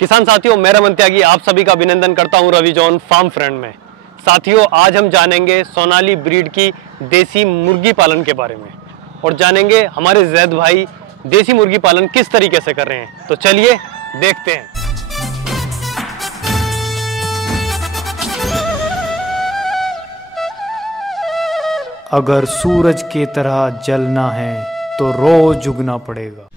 किसान साथियों, मैं रमन त्यागी आप सभी का अभिनंदन करता हूं रवि जॉन फार्म फ्रेंड में। साथियों, आज हम जानेंगे सोनाली ब्रीड की देसी मुर्गी पालन के बारे में और जानेंगे हमारे जैद भाई देसी मुर्गी पालन किस तरीके से कर रहे हैं। तो चलिए देखते हैं। अगर सूरज की तरह जलना है तो रोज उगना पड़ेगा।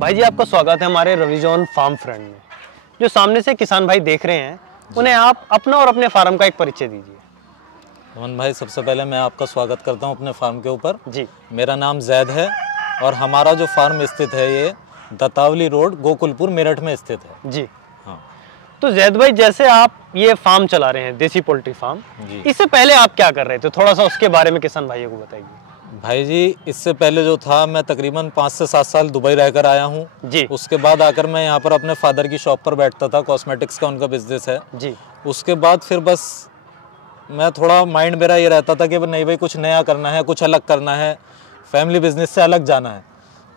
भाई जी, आपका स्वागत है हमारे रवि जॉन फार्म फ्रेंड में। जो सामने से किसान भाई देख रहे हैं, उन्हें आप अपना और अपने फार्म का एक परिचय दीजिए। रमन भाई, सबसे पहले मैं आपका स्वागत करता हूं अपने फार्म के ऊपर। जी, मेरा नाम जैद है और हमारा जो फार्म स्थित है ये दतावली रोड गोकुलपुर मेरठ में स्थित है। जी हाँ तो जैद भाई, जैसे आप ये फार्म चला रहे हैं देसी पोल्ट्री फार्म, जी। इससे पहले आप क्या कर रहे थे? थोड़ा सा उसके बारे में किसान भाइयों को बताइए। भाई जी, इससे पहले जो था मैं तकरीबन 5 से 7 साल दुबई रहकर आया हूँ। जी। उसके बाद आकर मैं यहाँ पर अपने फादर की शॉप पर बैठता था, कॉस्मेटिक्स का उनका बिजनेस है। जी। उसके बाद फिर बस मैं थोड़ा माइंड मेरा ये रहता था कि नहीं भाई, कुछ नया करना है, कुछ अलग करना है, फैमिली बिजनेस से अलग जाना है।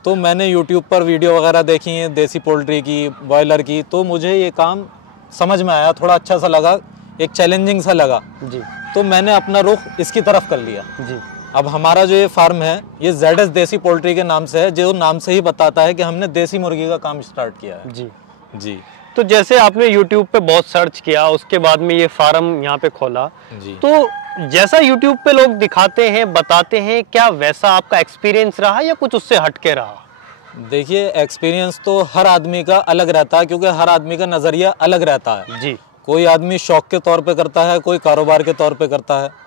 तो मैंने यूट्यूब पर वीडियो वगैरह देखी है देसी पोल्ट्री की, बॉयलर की, तो मुझे ये काम समझ में आया, थोड़ा अच्छा सा लगा, एक चैलेंजिंग सा लगा। जी। तो मैंने अपना रुख इसकी तरफ कर लिया। जी। अब हमारा जो ये फार्म है ये ZS देसी पोल्ट्री के नाम से है, जो नाम से ही बताता है कि हमने देसी मुर्गी का काम स्टार्ट किया है। जी। जी। तो जैसे आपने YouTube पे बहुत सर्च किया, उसके बाद में ये फार्म यहाँ पे खोला, जी। तो जैसा YouTube पे लोग दिखाते हैं, बताते हैं, क्या वैसा आपका एक्सपीरियंस रहा या कुछ उससे हटके रहा? देखिए, एक्सपीरियंस तो हर आदमी का अलग रहता है, क्योंकि हर आदमी का नज़रिया अलग रहता है। जी। कोई आदमी शौक के तौर पे करता है, कोई कारोबार के तौर पे करता है।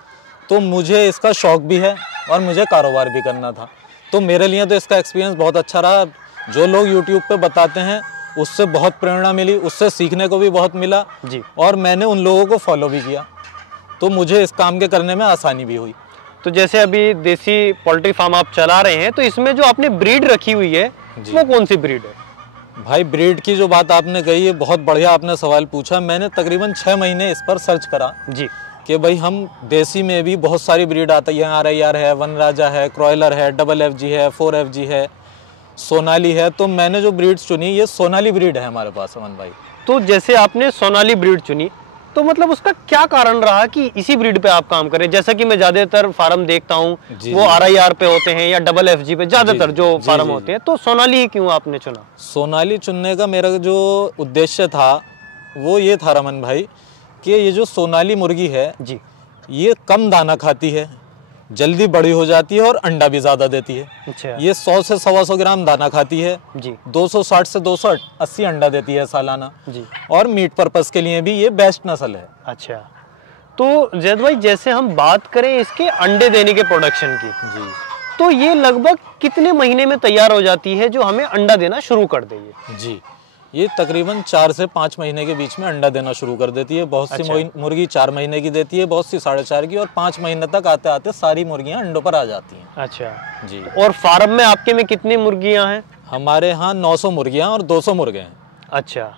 तो मुझे इसका शौक भी है और मुझे कारोबार भी करना था, तो मेरे लिए तो इसका एक्सपीरियंस बहुत अच्छा रहा। जो लोग YouTube पे बताते हैं उससे बहुत प्रेरणा मिली, उससे सीखने को भी बहुत मिला। जी। और मैंने उन लोगों को फॉलो भी किया, तो मुझे इस काम के करने में आसानी भी हुई। तो जैसे अभी देसी पोल्ट्री फार्म आप चला रहे हैं, तो इसमें जो आपने ब्रीड रखी हुई है वो कौन सी ब्रीड है? भाई, ब्रीड की जो बात आपने कही है, बहुत बढ़िया आपने सवाल पूछा। मैंने तकरीबन 6 महीने इस पर सर्च करा। जी। कि भाई हम देसी में भी बहुत सारी ब्रीड आती है, RIR है, वनराजा है, क्रॉयलर है, FFG है, 4FG है, सोनाली है। तो मैंने जो ब्रीड्स चुनी, ये सोनाली ब्रीड है हमारे पास अमन भाई। तो जैसे आपने सोनाली ब्रीड चुनी, तो मतलब उसका क्या कारण रहा कि इसी ब्रीड पे आप काम करें? जैसा कि मैं ज्यादातर फार्म देखता हूँ वो RIR पे होते हैं या FFG पे ज्यादातर जो फार्म होते हैं, तो सोनाली ही क्यों आपने चुना? सोनाली चुनने का मेरा जो उद्देश्य था वो ये था रमन भाई कि ये जो सोनाली मुर्गी है जी, ये कम दाना खाती है, जल्दी बड़ी हो जाती है और अंडा भी ज़्यादा देती है। अच्छा। ये 100 से 125 ग्राम दाना खाती है। जी। 260 से 280 अंडा देती है सालाना। जी। और मीट पर्पस के लिए भी ये बेस्ट नस्ल है। अच्छा। तो जैद भाई, जैसे हम बात करें इसके अंडे देने के प्रोडक्शन की, जी, तो ये लगभग कितने महीने में तैयार हो जाती है जो हमें अंडा देना शुरू कर देगी? जी, ये तकरीबन 4 से 5 महीने के बीच में अंडा देना शुरू कर देती है। बहुत सी मुर्गी 4 महीने की देती है, बहुत सी 4.5 की, और 5 महीने तक आते आते सारी मुर्गियां अंडों पर आ जाती हैं। अच्छा जी। और फार्म में आपके में कितनी मुर्गियां हैं? हमारे यहाँ 900 मुर्गियां और 200 मुर्गे हैं। अच्छा।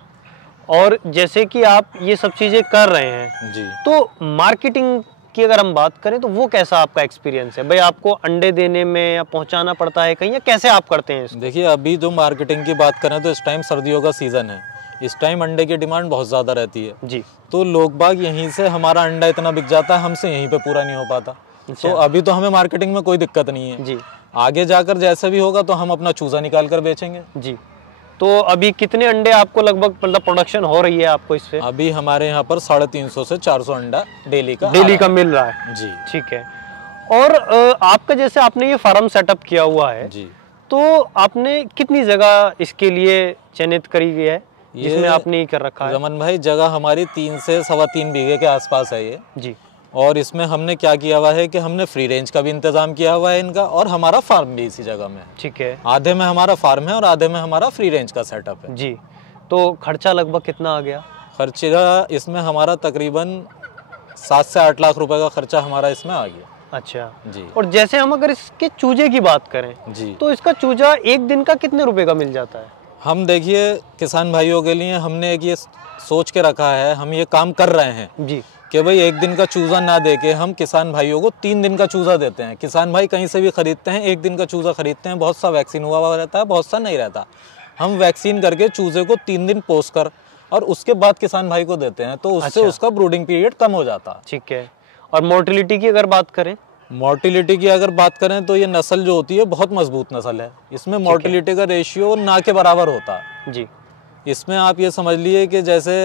और जैसे कि आप ये सब चीजें कर रहे हैं, जी, तो मार्केटिंग की अगर हम बात करें तो वो कैसा आपका एक्सपीरियंस है? भाई, आपको अंडे देने में या पहुंचाना पड़ता है कहीं, या कैसे आप करते हैं इसको? देखिए, अभी जो मार्केटिंग की बात करें तो इस टाइम सर्दियों का सीजन है, इस टाइम अंडे की डिमांड बहुत ज़्यादा रहती है। जी। तो लोग बाग यहीं से, हमारा अंडा इतना बिक जाता है, हमसे यहीं पे पूरा नहीं हो पाता। तो अभी तो हमें मार्केटिंग में कोई दिक्कत नहीं है। जी। आगे जाकर जैसे भी होगा तो हम अपना चूजा निकाल कर बेचेंगे। जी। तो अभी कितने अंडे आपको लगभग मतलब प्रोडक्शन हो रही है आपको इससे? अभी हमारे यहाँ पर 350 से 400 अंडा डेली का मिल रहा है। जी, ठीक है। और आपका जैसे आपने ये फार्म सेटअप किया हुआ है जी, तो आपने कितनी जगह इसके लिए चयनित करी गई है जिसमें आपने कर रखा है? रमन भाई, जगह हमारी 3 से 3.25 बीघे के आसपास है ये। जी। और इसमें हमने क्या किया हुआ है कि हमने फ्री रेंज का भी इंतजाम किया हुआ है इनका, और हमारा फार्म भी इसी जगह में है। ठीक है। आधे में हमारा फार्म है और आधे में हमारा फ्री रेंज का सेटअप है। जी। तो खर्चा लगभग कितना आ गया? खर्चा इसमें हमारा तकरीबन 7 से 8 लाख रुपए का खर्चा हमारा इसमें आ गया। अच्छा जी। और जैसे हम अगर इसके चूजे की बात करें जी, तो इसका चूजा एक दिन का कितने रुपए का मिल जाता है? हम देखिए किसान भाइयों के लिए हमने एक ये सोच के रखा है, हम ये काम कर रहे हैं जी कि भाई एक दिन का चूज़ा ना दे के हम किसान भाइयों को 3 दिन का चूज़ा देते हैं। किसान भाई कहीं से भी खरीदते हैं, एक दिन का चूज़ा खरीदते हैं, बहुत सा वैक्सीन हुआ रहता है, बहुत सा नहीं रहता। हम वैक्सीन करके चूज़े को 3 दिन पोस कर और उसके बाद किसान भाई को देते हैं, तो उससे अच्छा। उसका ब्रूडिंग पीरियड कम हो जाता है। ठीक है। और मोर्टिलिटी की अगर बात करें? मोर्टिलिटी की अगर बात करें तो ये नस्ल जो होती है बहुत मजबूत नस्ल है। इसमें मोर्टिलिटी का रेशियो ना के बराबर होता है। जी इसमें आप ये समझ लिए कि जैसे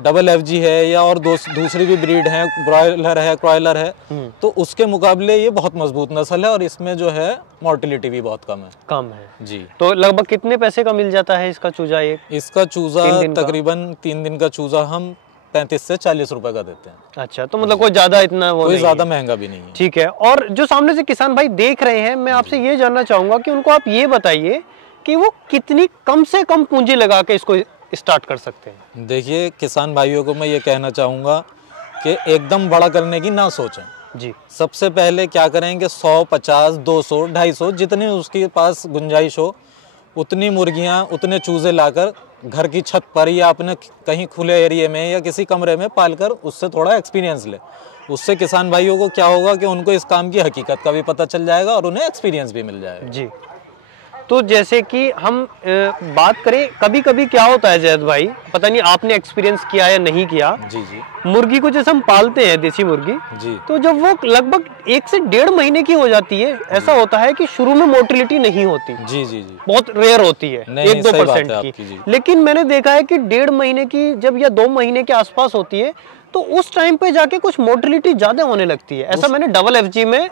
डबल FG है या और दूसरी भी ब्रीड है, ब्रॉयलर है, क्रॉयलर है, तो उसके मुकाबले ये बहुत मजबूत नस्ल है और इसमें जो है मोर्टिलिटी भी बहुत कम है। कम है जी। तो लगभग कितने पैसे का मिल जाता है इसका चूजा एक? इसका चूजा 3 दिन का? तकरीबन 3 दिन का चूजा हम 35 से 40 रुपए का देते हैं। अच्छा, तो मतलब कोई ज्यादा इतना वो कोई नहीं ज्यादा है। महंगा भी नहीं है। ठीक है। और जो सामने से किसान भाई देख रहे हैं, मैं आपसे ये जानना चाहूंगा कि उनको आप ये बताइए कि वो कितनी कम से कम पूंजी लगा के इसको स्टार्ट कर सकते हैं? देखिए किसान भाइयों को मैं ये कहना चाहूँगा कि एकदम बड़ा करने की ना सोचें। जी सबसे पहले क्या करें कि 100, 50, 200, 250 जितनी उसके पास गुंजाइश हो उतनी मुर्गियाँ, उतने चूज़े लाकर घर की छत पर या अपने कहीं खुले एरिया में या किसी कमरे में पालकर उससे थोड़ा एक्सपीरियंस ले। उससे किसान भाइयों को क्या होगा कि उनको इस काम की हकीकत का भी पता चल जाएगा और उन्हें एक्सपीरियंस भी मिल जाएगा। जी। तो जैसे कि हम बात करें, कभी कभी क्या होता है जैद भाई, पता नहीं आपने एक्सपीरियंस किया या नहीं किया, जी जी मुर्गी को जैसे हम पालते हैं देसी मुर्गी, जी तो जब वो लगभग 1 से 1.5 महीने की हो जाती है, ऐसा होता है कि शुरू में मोर्टिलिटी नहीं होती, जी जी जी बहुत रेयर होती है, नहीं, 1-2% सही बात है आपकी, जी। की। लेकिन मैंने देखा है कि 1.5 महीने की जब या 2 महीने के आसपास होती है, तो उस टाइम पे जाके कुछ मोर्टिलिटी ज्यादा होने लगती है। ऐसा मैंने डबल FG में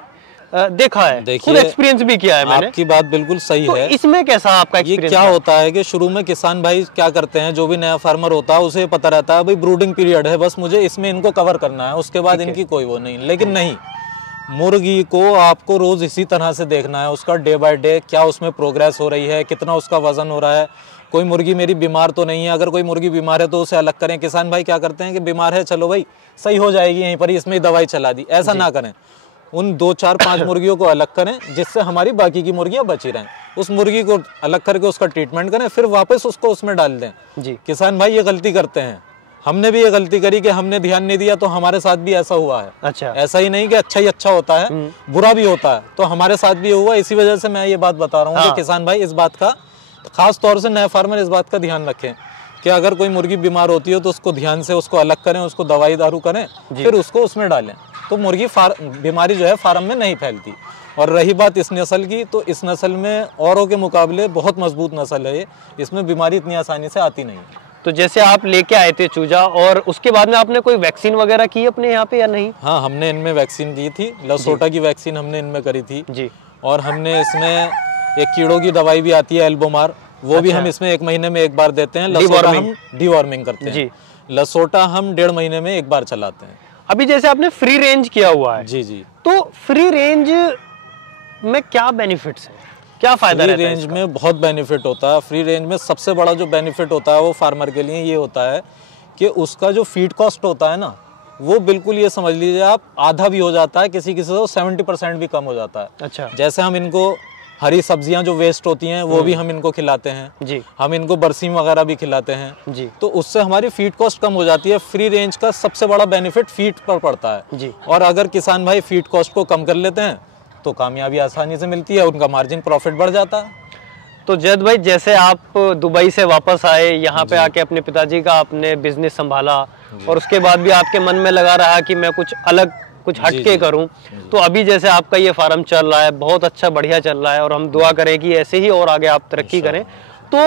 देखा है, खुद देखिए, एक्सपीरियंस भी किया है मैंने। आपकी बात बिल्कुल सही तो है। इसमें कैसा आपका ये एक्सपीरियंस? क्या होता है कि शुरू में किसान भाई क्या करते हैं, जो भी नया फार्मर होता है उसे पता रहता है भाई ब्रूडिंग पीरियड है, बस मुझे इसमें इनको कवर करना है, उसके बाद इनकी कोई वो नहीं। लेकिन नहीं, मुर्गी को आपको रोज इसी तरह से देखना है, उसका डे बाय डे क्या उसमें प्रोग्रेस हो रही है, कितना उसका वजन हो रहा है, कोई मुर्गी मेरी बीमार तो नहीं है। अगर कोई मुर्गी बीमार है तो उसे अलग करें। किसान भाई क्या करते हैं कि बीमार है, चलो भाई सही हो जाएगी यहीं पर ही, इसमें ही दवाई चला दी, ऐसा ना करें। उन 2, 4, 5 मुर्गियों को अलग करें जिससे हमारी बाकी की मुर्गियां बची रहें। उस मुर्गी को अलग करके उसका ट्रीटमेंट करें, फिर वापस उसको उसमें डाल दें। जी किसान भाई ये गलती करते हैं, हमने भी ये गलती करी कि हमने ध्यान नहीं दिया, तो हमारे साथ भी ऐसा हुआ है। अच्छा। ऐसा ही नहीं कि अच्छा ही अच्छा होता है, बुरा भी होता है, तो हमारे साथ भी हुआ। इसी वजह से मैं ये बात बता रहा हूँ कि किसान भाई इस बात का, खास तौर से नए फार्मर इस बात का ध्यान रखें कि अगर कोई मुर्गी बीमार होती है तो उसको ध्यान से उसको अलग करें, उसको दवाई दारू करें, फिर उसको उसमें डालें, तो मुर्गी बीमारी जो है फार्म में नहीं फैलती। और रही बात इस नस्ल की, तो इस नस्ल में औरों के मुकाबले बहुत मजबूत नस्ल है ये, इसमें बीमारी इतनी आसानी से आती नहीं है। तो जैसे आप लेके आए थे चूजा, और उसके बाद में आपने कोई वैक्सीन वगैरह की अपने यहाँ पे या नहीं? हाँ, हमने इनमें वैक्सीन की थी, लसोटा की वैक्सीन हमने इनमें करी थी जी। और हमने इसमें एक कीड़ों की दवाई भी आती है एल्बोमार, वो भी हम इसमें 1 महीने में एक बार देते हैं। लसोटा हम डीवॉर्मिंग करते हैं। लसोटा हम 1.5 महीने में एक बार चलाते हैं। अभी जैसे आपने फ्री रेंज किया हुआ है, जी जी, तो फ्री रेंज में क्या बेनिफिट्स है, क्या फायदा रहता है? फ्री रेंज में बहुत बेनिफिट होता है। फ्री रेंज में सबसे बड़ा जो बेनिफिट होता है वो फार्मर के लिए ये होता है कि उसका जो फीड कॉस्ट होता है ना, वो बिल्कुल ये समझ लीजिए आप आधा भी हो जाता है, किसी किसी तो 70% भी कम हो जाता है। अच्छा। जैसे हम इनको हरी सब्जियां जो वेस्ट होती हैं वो भी हम इनको खिलाते हैं जी। हम इनको बरसीम वगैरह भी खिलाते हैं जी। तो उससे हमारी फीड कॉस्ट कम हो जाती है। फ्री रेंज का सबसे बड़ा बेनिफिट फीड पर पड़ता है जी। और अगर किसान भाई फीड कॉस्ट को कम कर लेते हैं तो कामयाबी आसानी से मिलती है, उनका मार्जिन प्रॉफिट बढ़ जाता है। तो जैद भाई, जैसे आप दुबई से वापस आए, यहाँ पे आके अपने पिताजी का आपने बिजनेस संभाला और उसके बाद भी आपके मन में लगा रहा कि मैं कुछ अलग, कुछ हटके करूं, तो अभी जैसे आपका ये फार्म चल रहा है, बहुत अच्छा बढ़िया चल रहा है और हम दुआ करें कि ऐसे ही और आगे आप तरक्की करें, तो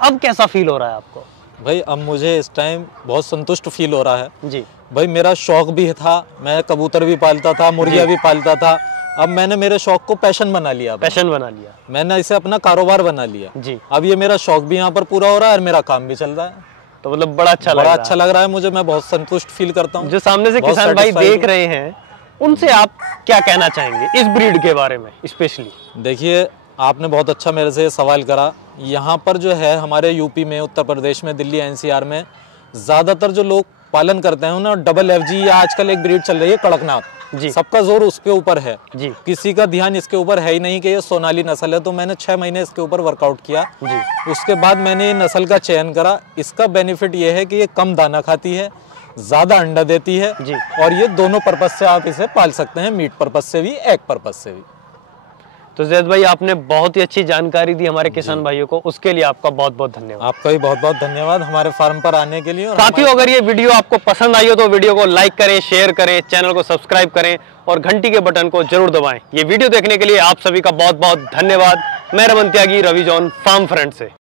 अब कैसा फील हो रहा है आपको? भाई अब मुझे इस टाइम बहुत संतुष्ट फील हो रहा है जी। भाई। मेरा शौक भी था, मैं कबूतर भी पालता था, मुर्गियाँ भी पालता था, अब मैंने मेरे शौक को पैशन बना लिया। पैशन बना लिया, मैंने इसे अपना कारोबार बना लिया जी। अब ये मेरा शौक भी यहाँ पर पूरा हो रहा है और मेरा काम भी चल रहा है, तो मतलब बड़ा अच्छा लग रहा है मुझे। मैं बहुत संतुष्ट फील करता हूँ। जो सामने से किसान भाई देख रहे हैं, उनसे आप क्या कहना चाहेंगे इस ब्रीड के बारे में स्पेशली? देखिए, आपने बहुत अच्छा मेरे से सवाल करा। यहाँ पर जो है हमारे यूपी में, उत्तर प्रदेश में, दिल्ली NCR में ज़्यादातर जो लोग पालन करते हैं ना, डबल FG या आजकल एक ब्रीड चल रही है कड़कनाथ, जी। सबका जोर उसके ऊपर है जी। किसी का ध्यान इसके ऊपर है ही नहीं कि ये सोनाली नस्ल है। तो मैंने 6 महीने इसके ऊपर वर्कआउट किया जी। उसके बाद मैंने ये नस्ल का चयन करा। इसका बेनिफिट ये है कि ये कम दाना खाती है, ज्यादा अंडा देती है जी। और ये दोनों पर्पज से आप इसे पाल सकते हैं, मीट पर्पज से भी, एग पर्पज से भी। तो जैद भाई आपने बहुत ही अच्छी जानकारी दी हमारे किसान भाइयों को, उसके लिए आपका बहुत बहुत धन्यवाद। आपका भी बहुत बहुत धन्यवाद हमारे फार्म पर आने के लिए। और साथियों, अगर ये वीडियो आपको पसंद आई हो तो वीडियो को लाइक करें, शेयर करें, चैनल को सब्सक्राइब करें और घंटी के बटन को जरूर दबाएं। ये वीडियो देखने के लिए आप सभी का बहुत बहुत धन्यवाद। मैं रमन त्यागी, रवि जॉन फार्म फ्रेंड से।